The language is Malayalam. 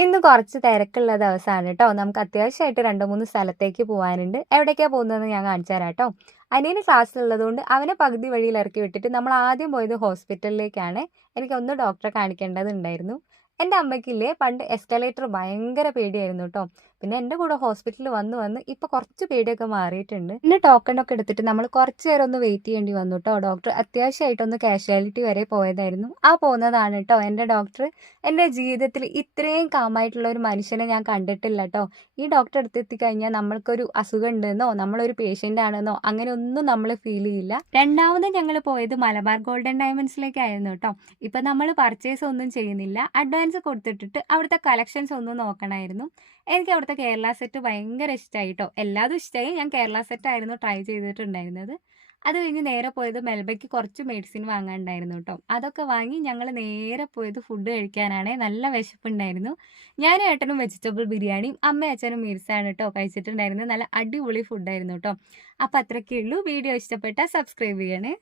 ഇന്ന് കുറച്ച് തിരക്കുള്ള ദിവസമാണ് കേട്ടോ. നമുക്ക് അത്യാവശ്യമായിട്ട് 2-3 സ്ഥലത്തേക്ക് പോകാനുണ്ട്. എവിടേക്കാണ് പോകുന്നതെന്ന് ഞാൻ കാണിച്ചു തരാം കേട്ടോ. അനിയന് ക്ലാസ്സിലുള്ളതുകൊണ്ട് അവനെ പകുതി വഴിയിൽ ഇറക്കി വിട്ടിട്ട് നമ്മൾ ആദ്യം പോയത് ഹോസ്പിറ്റലിലേക്കാണ്. എനിക്കൊന്ന് ഡോക്ടറെ കാണിക്കേണ്ടതുണ്ടായിരുന്നു. എൻ്റെ അമ്മയ്ക്കില്ലേ പണ്ട് എസ്കലേറ്റർ ഭയങ്കര പേടിയായിരുന്നു കേട്ടോ. പിന്നെ എൻ്റെ കൂടെ ഹോസ്പിറ്റലിൽ വന്ന് വന്ന് ഇപ്പോൾ കുറച്ച് പേടിയൊക്കെ മാറിയിട്ടുണ്ട്. പിന്നെ ടോക്കണൊക്കെ എടുത്തിട്ട് നമ്മൾ കുറച്ച് നേരം ഒന്ന് വെയിറ്റ് ചെയ്യേണ്ടി വന്നു കേട്ടോ. ഡോക്ടർ അത്യാവശ്യമായിട്ടൊന്ന് കാഷ്വാലിറ്റി വരെ പോയതായിരുന്നു. പോകുന്നതാണ് കേട്ടോ എൻ്റെ ഡോക്ടർ. എൻ്റെ ജീവിതത്തിൽ ഇത്രയും കാമായിട്ടുള്ള ഒരു മനുഷ്യനെ ഞാൻ കണ്ടിട്ടില്ല കേട്ടോ. ഈ ഡോക്ടറെ അടുത്ത് എത്തിക്കഴിഞ്ഞാൽ നമ്മൾക്കൊരു അസുഖം ഉണ്ടെന്നോ നമ്മളൊരു പേഷ്യൻ്റ് ആണെന്നോ അങ്ങനെ ഒന്നും നമ്മൾ ഫീൽ ചെയ്യില്ല. രണ്ടാമത് ഞങ്ങൾ പോയത് മലബാർ ഗോൾഡൻ ഡയമണ്ട്സിലേക്കായിരുന്നു കേട്ടോ. ഇപ്പം നമ്മൾ പർച്ചേസ് ഒന്നും ചെയ്യുന്നില്ല, അഡ്വാൻസ് കൊടുത്തിട്ടിട്ട് അവിടുത്തെ കളക്ഷൻസ് ഒന്ന് നോക്കണമായിരുന്നു. എനിക്ക് അവിടുത്തെ കേരള സെറ്റ് ഭയങ്കര ഇഷ്ടമായി കേട്ടോ. എല്ലാതും ഇഷ്ടമായി. ഞാൻ കേരള സെറ്റായിരുന്നു ട്രൈ ചെയ്തിട്ടുണ്ടായിരുന്നത്. അത് കഴിഞ്ഞ് നേരെ പോയത് മെൽബയ്ക്ക് കുറച്ച് മെഡിസിൻ വാങ്ങാനുണ്ടായിരുന്നു കേട്ടോ. അതൊക്കെ വാങ്ങി ഞങ്ങൾ നേരെ പോയത് ഫുഡ് കഴിക്കാനാണ്. നല്ല വിശപ്പുണ്ടായിരുന്നു. ഞാനും ഏട്ടനും വെജിറ്റബിൾ ബിരിയാണിയും അമ്മയും അച്ഛനും മീൽസാണ് കേട്ടോ കഴിച്ചിട്ടുണ്ടായിരുന്നത്. നല്ല അടിപൊളി ഫുഡായിരുന്നു കേട്ടോ. അപ്പം അത്രയ്ക്കേ ഉള്ളൂ. വീഡിയോ ഇഷ്ടപ്പെട്ടാൽ സബ്സ്ക്രൈബ് ചെയ്യണേ.